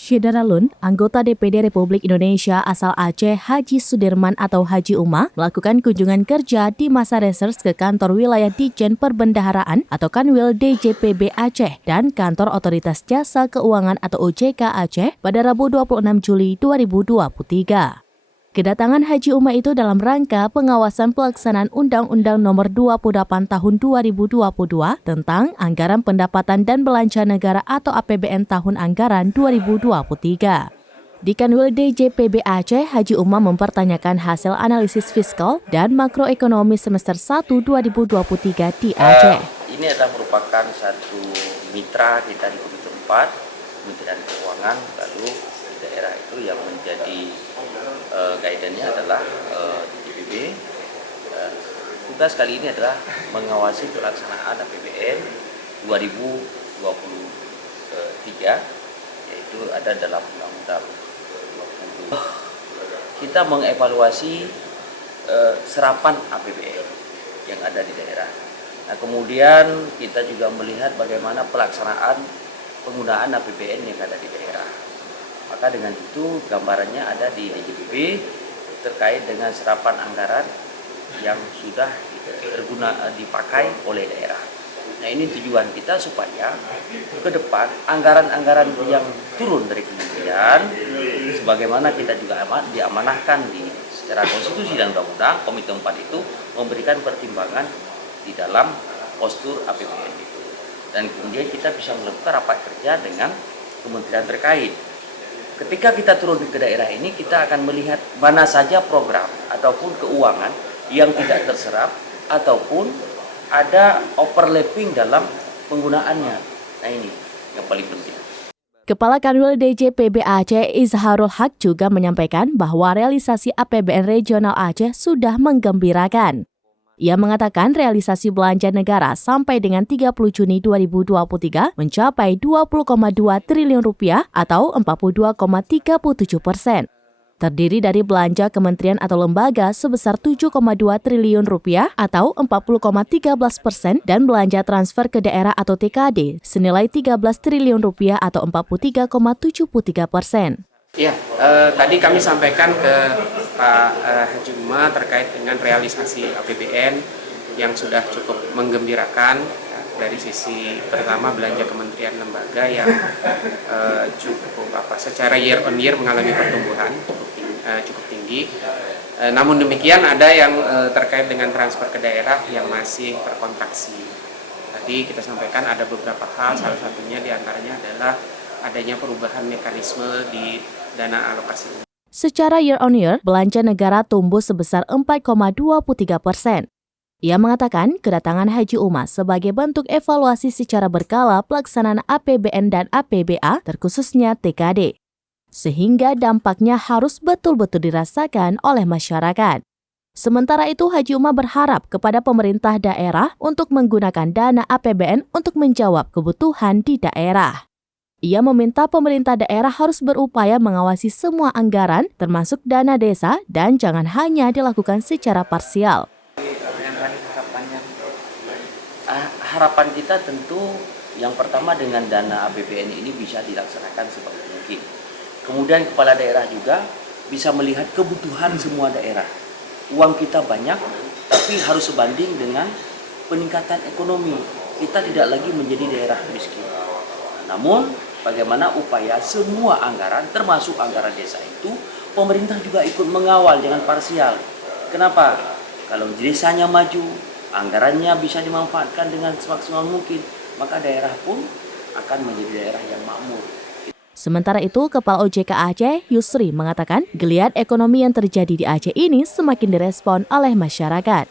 Syederalun, anggota DPD Republik Indonesia asal Aceh Haji Sudirman atau Haji Uma, melakukan kunjungan kerja di masa reses ke kantor wilayah Ditjen Perbendaharaan atau Kanwil DJPB Aceh dan kantor Otoritas Jasa Keuangan atau OJK Aceh pada Rabu 26 Juli 2023. Kedatangan Haji Uma itu dalam rangka pengawasan pelaksanaan Undang-Undang Nomor 28 Tahun 2022 tentang Anggaran Pendapatan dan Belanja Negara atau APBN Tahun Anggaran 2023. Di Kanwil DJPB Aceh, Haji Uma mempertanyakan hasil analisis fiskal dan makroekonomi semester 1 2023 di Aceh. Ini adalah merupakan satu mitra kita di Komite 4, Kementerian Keuangan, lalu di daerah itu yang menjadi guidance-nya adalah DJPB. Tugas kali ini adalah mengawasi pelaksanaan APBN 2023, yaitu ada dalam Undang-Undang 20. Kita mengevaluasi serapan APBN yang ada di daerah. Nah, kemudian kita juga melihat bagaimana pelaksanaan penggunaan APBN yang ada di daerah. Maka dengan itu gambarannya ada di DJPB terkait dengan serapan anggaran yang sudah dipakai oleh daerah. Nah, ini tujuan kita supaya ke depan anggaran-anggaran yang turun dari kementerian, sebagaimana kita juga diamanahkan secara konstitusi dan undang-undang, Komite 4 itu memberikan pertimbangan di dalam postur APBN itu. Dan kemudian kita bisa melakukan rapat kerja dengan kementerian terkait. Ketika kita turun ke daerah ini, kita akan melihat mana saja program ataupun keuangan yang tidak terserap ataupun ada overlapping dalam penggunaannya. Nah, ini yang paling penting. Kepala Kanwil DJPB Aceh Izharul Haq juga menyampaikan bahwa realisasi APBN Regional Aceh sudah menggembirakan. Ia mengatakan realisasi belanja negara sampai dengan 30 Juni 2023 mencapai 20,2 triliun rupiah atau 42,37%. Terdiri dari belanja kementerian atau lembaga sebesar 7,2 triliun rupiah atau 40,13% dan belanja transfer ke daerah atau TKD senilai 13 triliun rupiah atau 43,73%. Ya, tadi kami sampaikan ke Pak Haji Uma terkait dengan realisasi APBN yang sudah cukup menggembirakan dari sisi pertama belanja kementerian lembaga yang cukup secara year on year mengalami pertumbuhan cukup tinggi. Namun demikian ada yang terkait dengan transfer ke daerah yang masih terkontraksi. Tadi kita sampaikan ada beberapa hal, salah satunya diantaranya adalah adanya perubahan mekanisme di dana alokasi. Secara year on year, belanja negara tumbuh sebesar 4,23%. Ia mengatakan kedatangan Haji Uma sebagai bentuk evaluasi secara berkala pelaksanaan APBN dan APBA terkhususnya TKD. Sehingga dampaknya harus betul-betul dirasakan oleh masyarakat. Sementara itu, Haji Uma berharap kepada pemerintah daerah untuk menggunakan dana APBN untuk menjawab kebutuhan di daerah. Ia meminta pemerintah daerah harus berupaya mengawasi semua anggaran, termasuk dana desa, dan jangan hanya dilakukan secara parsial. Harapan kita tentu yang pertama dengan dana APBN ini bisa dilaksanakan sebaik mungkin. Kemudian kepala daerah juga bisa melihat kebutuhan semua daerah. Uang kita banyak, tapi harus sebanding dengan peningkatan ekonomi. Kita tidak lagi menjadi daerah miskin. Namun, bagaimana upaya semua anggaran, termasuk anggaran desa itu, pemerintah juga ikut mengawal, jangan parsial. Kenapa? Kalau desanya maju, anggarannya bisa dimanfaatkan dengan semaksimal mungkin, maka daerah pun akan menjadi daerah yang makmur. Sementara itu, Kepala OJK Aceh, Yusri, mengatakan geliat ekonomi yang terjadi di Aceh ini semakin direspon oleh masyarakat.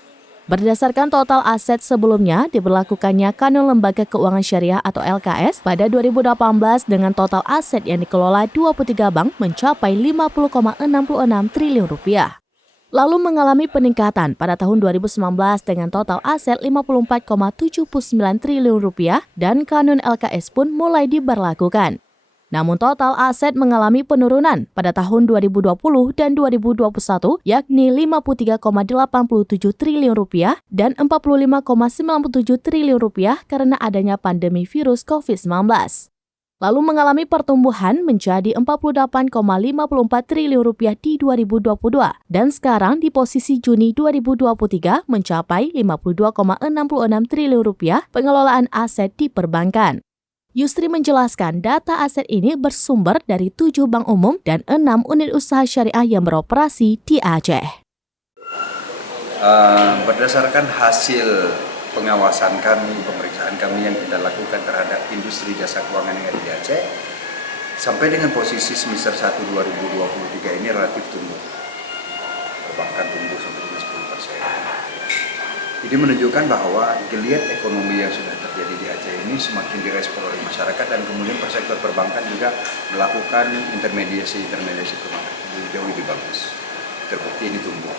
Berdasarkan total aset sebelumnya, diberlakukannya Kanun Lembaga Keuangan Syariah atau LKS pada 2018 dengan total aset yang dikelola 23 bank mencapai 50,66 triliun rupiah. Lalu mengalami peningkatan pada tahun 2019 dengan total aset 54,79 triliun rupiah dan Kanun LKS pun mulai diberlakukan. Namun total aset mengalami penurunan pada tahun 2020 dan 2021 yakni 53,87 triliun rupiah dan 45,97 triliun rupiah karena adanya pandemi virus COVID-19. lalu mengalami pertumbuhan menjadi 48,54 triliun rupiah di 2022 dan sekarang di posisi Juni 2023 mencapai 52,66 triliun rupiah pengelolaan aset di perbankan. Yusri menjelaskan data aset ini bersumber dari 7 bank umum dan 6 unit usaha syariah yang beroperasi di Aceh. Berdasarkan hasil pengawasan kami, pemeriksaan kami yang kita lakukan terhadap industri jasa keuangan yang ada di Aceh, sampai dengan posisi semester 1 2023 ini relatif tumbuh. Perbankan tumbuh sampai dengan 10%. Ini menunjukkan bahwa geliat ekonomi yang sudah terjadi di Aceh ini semakin direspon oleh masyarakat, dan kemudian sektor perbankan juga melakukan intermediasi perbankan jauh lebih bagus. Terbukti ini tumbuh.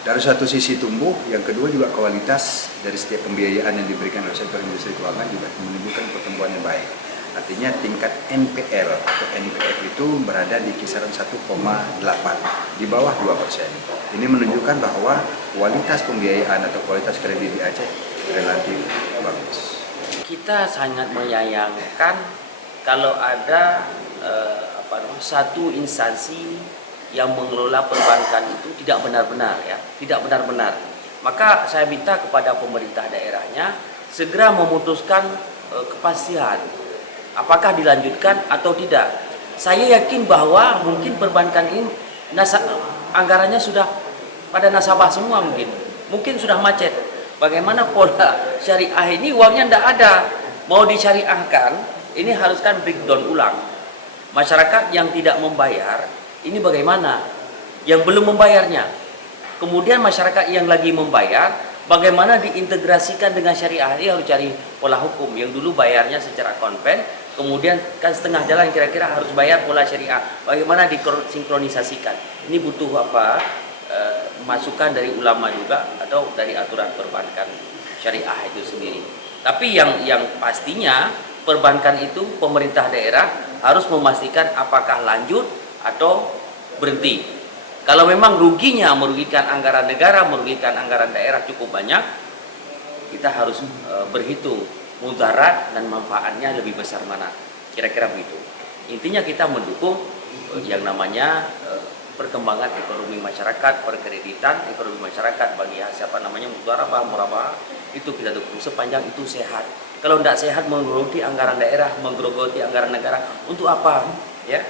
Dari satu sisi tumbuh, yang kedua juga kualitas dari setiap pembiayaan yang diberikan oleh sektor industri keuangan juga menunjukkan pertumbuhan yang baik. Artinya tingkat NPL atau NPF itu berada di kisaran 1,8, di bawah 2%. Ini menunjukkan bahwa kualitas pembiayaan atau kualitas kredit di Aceh relatif bagus. Kita sangat menyayangkan kalau ada satu instansi yang mengelola perbankan itu tidak benar-benar, Maka saya minta kepada pemerintah daerahnya segera memutuskan kepastian apakah dilanjutkan atau tidak. Saya yakin bahwa mungkin perbankan ini anggarannya sudah pada nasabah semua, mungkin sudah macet. Bagaimana pola syariah ini uangnya tidak ada, mau disyariahkan ini haruskan breakdown ulang. Masyarakat yang tidak membayar ini bagaimana? Yang belum membayarnya. Kemudian masyarakat yang lagi membayar, bagaimana diintegrasikan dengan syariah? Dia harus cari pola hukum. Yang dulu bayarnya secara konven, kemudian kan setengah jalan kira-kira harus bayar pola syariah. Bagaimana disinkronisasikan? Ini butuh masukan dari ulama juga atau dari aturan perbankan syariah itu sendiri. Tapi yang pastinya perbankan itu pemerintah daerah harus memastikan apakah lanjut atau berhenti. Kalau memang ruginya merugikan anggaran negara, merugikan anggaran daerah cukup banyak, kita harus berhitung mudarat dan manfaatnya lebih besar mana. Kira-kira begitu. Intinya kita mendukung yang namanya perkembangan ekonomi masyarakat, perkreditan ekonomi masyarakat bagi mudharabah, murabah, itu kita dukung sepanjang itu sehat. Kalau tidak sehat menggerogoti anggaran daerah, menggerogoti anggaran negara, untuk apa? Ya.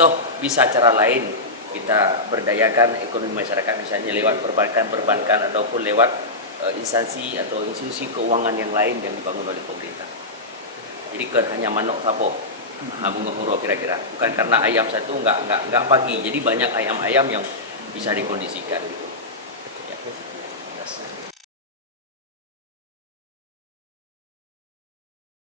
Toh bisa cara lain kita berdayakan ekonomi masyarakat, misalnya lewat perbankan ataupun lewat instansi atau institusi keuangan yang lain yang dibangun oleh pemerintah. Jadi hanya manok sapo, bunga huro kira-kira. Bukan karena ayam satu nggak pagi, jadi banyak ayam-ayam yang bisa dikondisikan. Gitu. Ya.